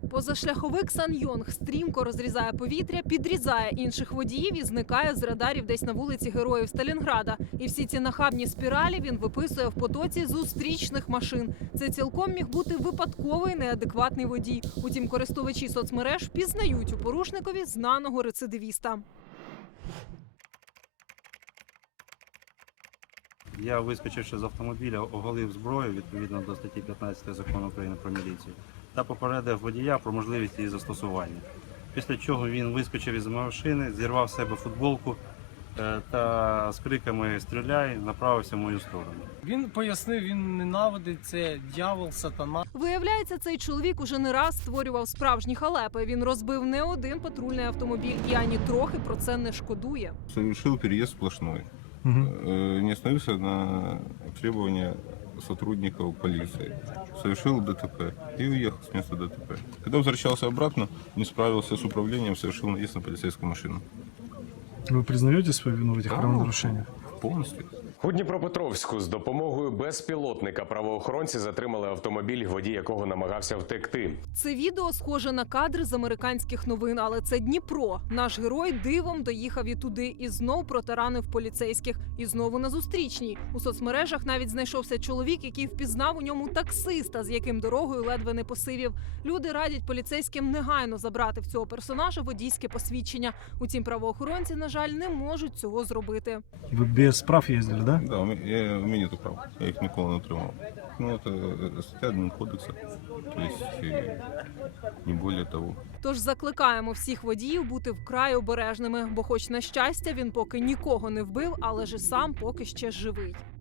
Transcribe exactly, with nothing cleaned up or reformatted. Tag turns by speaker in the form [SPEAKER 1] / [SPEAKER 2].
[SPEAKER 1] Позашляховик Сан-Йонг стрімко розрізає повітря, підрізає інших водіїв і зникає з радарів десь на вулиці Героїв Сталінграда. І всі ці нахабні спіралі він виписує в потоці зустрічних машин. Це цілком міг бути випадковий неадекватний водій. Утім, користувачі соцмереж пізнають у порушникові знаного рецидивіста.
[SPEAKER 2] Я, вискочивши з автомобіля, оголив зброю відповідно до статті п'ятнадцять Закону України про міліцію та попередив водія про можливість її застосування. Після чого він вискочив із машини, зірвав з себе футболку та з криками «Стріляй!» направився в мою сторону.
[SPEAKER 3] Він пояснив, він ненавидить це, дьявол, сатана.
[SPEAKER 1] Виявляється, цей чоловік уже не раз створював справжні халепи. Він розбив не один патрульний автомобіль і ані трохи про це не шкодує.
[SPEAKER 4] Совершил переезд сплошной. Угу. Не остановился на требования сотрудников полиции. Совершил ДТП и уехал с места ДТП. Когда возвращался обратно, не справился с управлением, совершил наезд на полицейскую машину.
[SPEAKER 5] Вы признаете свою вину в этих правонарушениях?
[SPEAKER 4] Полностью.
[SPEAKER 6] У Дніпропетровську з допомогою безпілотника правоохоронці затримали автомобіль, водій якого намагався втекти.
[SPEAKER 1] Це відео схоже на кадри з американських новин, але це Дніпро. Наш герой дивом доїхав і туди, і знов протаранив поліцейських. І знову на зустрічній. У соцмережах навіть знайшовся чоловік, який впізнав у ньому таксиста, з яким дорогою ледве не посивів. Люди радять поліцейським негайно забрати в цього персонажа водійське посвідчення. Утім, правоохоронці, на жаль, не можуть цього зробити.
[SPEAKER 5] Ви без прав їздили, да?
[SPEAKER 4] Да, у меня, я, у меня нету прав, я их никого не отримал. Ну, это статья админкодекса, то есть не более того.
[SPEAKER 1] Тож закликаємо всіх водіїв бути вкрай обережними, бо хоч на щастя він поки нікого не вбив, але ж і сам поки ще живий.